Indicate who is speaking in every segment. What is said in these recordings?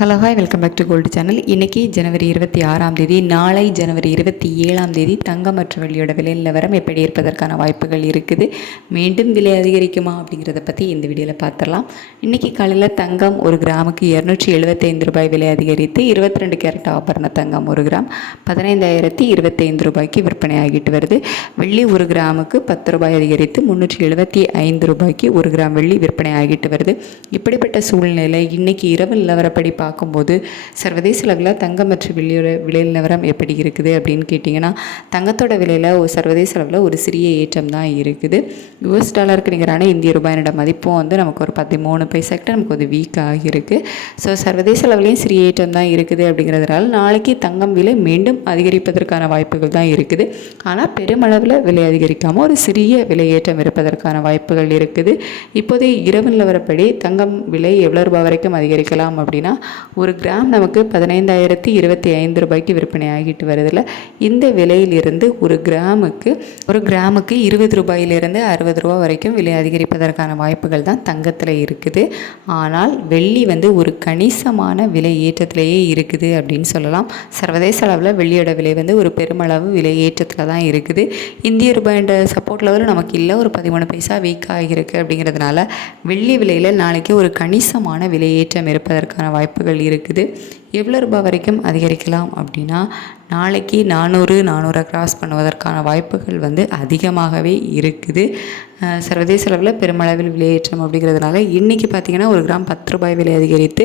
Speaker 1: Hello hi welcome back to gold channel இன்றைக்கி ஜனவரி இருபத்தி ஆறாம் தேதி நாளை ஜனவரி இருபத்தி ஏழாம் தேதி தங்கம் மற்றும் வெள்ளியோட விலை நிலவரம் எப்படி இருப்பதற்கான வாய்ப்புகள் இருக்குது மீண்டும் விலை அதிகரிக்குமா அப்படிங்கிறத பற்றி இந்த வீடியோவில் பார்த்துடலாம் இன்றைக்கி காலையில் தங்கம் ஒரு கிராமுக்கு இரநூற்றி எழுபத்தைந்து ரூபாய் விலை அதிகரித்து இருபத்தி ரெண்டு கேரட் ஆபரண தங்கம் ஒரு கிராம் பதினைந்தாயிரத்தி இருபத்தைந்து ரூபாய்க்கு விற்பனை ஆகிட்டு வருது. வெள்ளி ஒரு கிராமுக்கு பத்து ரூபாய் அதிகரித்து முந்நூற்றி எழுபத்தி ஐந்து ரூபாய்க்கு ஒரு கிராம் வெள்ளி விற்பனை ஆகிட்டு வருது. இப்படிப்பட்ட சூழ்நிலை இன்றைக்கி இரவு நிலவரப்படி பார்க்கும்போது சர்வதேச அளவில் தங்கம் மற்றும் வெள்ளியோட விலை நிலவரம் எப்படி இருக்குது? அப்படின்னு கேட்டிங்கன்னா தங்கத்தோட விலையில் ஒரு சர்வதேச அளவில் ஒரு சிறிய ஏற்றம் தான் இருக்குது. யூஎஸ் டாலருக்கு நிகரான இந்திய ரூபாயினோட மதிப்பும் வந்து நமக்கு ஒரு பதிமூணு பைசாக்கிட்ட நமக்கு ஒரு வீக் ஆகியிருக்கு. ஸோ சர்வதேச அளவுலேயும் சிறிய ஏற்றம் தான் இருக்குது அப்படிங்கிறதுனால நாளைக்கு தங்கம் விலை மீண்டும் அதிகரிப்பதற்கான வாய்ப்புகள் தான் இருக்குது. ஆனால் பெருமளவில் விலை அதிகரிக்காமல் ஒரு சிறிய விலை ஏற்றம் இருப்பதற்கான வாய்ப்புகள் இருக்குது. இப்போதைய இரவு நிலவரப்படி தங்கம் விலை எவ்வளோ ரூபாய் வரைக்கும் அதிகரிக்கலாம் அப்படின்னா ஒரு கிராம் நமக்கு பதினைந்தாயிரத்தி இருபத்தி ஐந்து ரூபாய்க்கு விற்பனை ஆகிட்டு வருதில்ல இந்த விலையிலிருந்து ஒரு கிராமுக்கு ஒரு கிராமுக்கு இருபது ரூபாயிலிருந்து அறுபது ரூபா வரைக்கும் விலை அதிகரிப்பதற்கான வாய்ப்புகள் தான் தங்கத்தில் இருக்குது. ஆனால் வெள்ளி வந்து ஒரு கணிசமான விலை ஏற்றத்திலேயே இருக்குது அப்படின்னு சொல்லலாம். சர்வதேச அளவில் வெள்ளியோட விலை வந்து ஒரு பெருமளவு விலை ஏற்றத்தில் தான் இருக்குது. இந்திய ரூபாய்ன்ற சப்போர்ட் லெவலில் நமக்கு இல்லை ஒரு பதிமூணு பைசா வீக் ஆகியிருக்கு அப்படிங்கிறதுனால வெள்ளி விலையில் நாளைக்கு ஒரு கணிசமான விலை ஏற்றம் இருப்பதற்கான வாய்ப்புகள் இருக்குது. எவ்வளோ ரூபாய் வரைக்கும் அதிகரிக்கலாம் அப்படின்னா நாளைக்கு நானூறு நானூறை கிராஸ் பண்ணுவதற்கான வாய்ப்புகள் வந்து அதிகமாகவே இருக்குது. சர்வதேச அளவில் பெருமளவில் விலையேற்றம் அப்படிங்கிறதுனால இன்றைக்கி பார்த்திங்கன்னா ஒரு கிராம் பத்து ரூபாய் விலை அதிகரித்து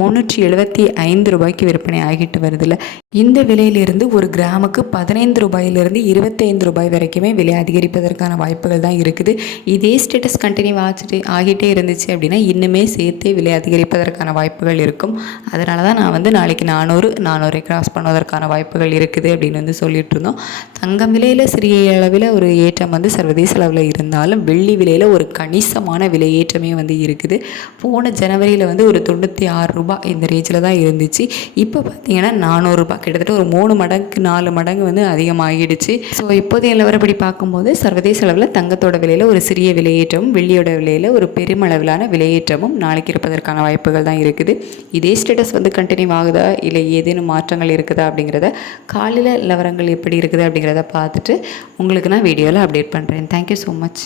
Speaker 1: முந்நூற்றி எழுபத்தி ஐந்து ரூபாய்க்கு விற்பனை ஆகிட்டு வருதில்ல. இந்த விலையிலிருந்து ஒரு கிராமுக்கு பதினைந்து ரூபாயிலிருந்து இருபத்தைந்து ரூபாய் வரைக்குமே விலை அதிகரிப்பதற்கான வாய்ப்புகள் தான் இருக்குது. இதே ஸ்டேட்டஸ் கண்டினியூ ஆச்சுட்டு ஆகிட்டே இருந்துச்சு அப்படின்னா இன்னுமே சேர்த்தே விலை அதிகரிப்பதற்கான வாய்ப்புகள் இருக்கும். அதனால தான் நான் வந்து நாளைக்கு நானூறு நானூறை கிராஸ் பண்ணுவதற்கான வாய்ப்புகள் இருக்குது அப்படின்னு வந்து சொல்லிட்டு இருந்தோம் தங்கம் விலையில் சிறிய அளவில் ஒரு ஏற்றம் வந்து சர்வதேச அளவில் இருந்தாலும் வெள்ளி விலையில் ஒரு கணிசமான விலை ஏற்றமே வந்து இருக்குது. போன ஜனவரியில் வந்து ஒரு தொண்ணூற்றி ஆறு ரூபாய் இந்த ரேஞ்சில் தான் இருந்துச்சு. இப்போ பார்த்தீங்கன்னா நானூறுரூபா கிட்டத்தட்ட ஒரு மூணு மடங்கு நாலு மடங்கு வந்து அதிகமாகிடுச்சு. ஸோ இப்போதைய நிலவரப்படி பார்க்கும்போது சர்வதேச அளவில் தங்கத்தோட விலையில் ஒரு சிறிய விலையேற்றமும் வெள்ளியோட விலையில் ஒரு பெருமளவிலான விலையேற்றமும் நாளைக்கு இருப்பதற்கான வாய்ப்புகள் தான் இருக்குது. இதே ஸ்டேட்டஸ் வந்து கண்டினியூ ஆகுதா இல்லை ஏதேனும் மாற்றங்கள் இருக்குதா அப்படிங்கிறத காலையில் நிலவரங்கள் எப்படி இருக்குது அப்படிங்கிறத பார்த்துட்டு உங்களுக்கு நான் வீடியோவில் அப்டேட் பண்ணுறேன் தேங்க்யூ ஸோ மச்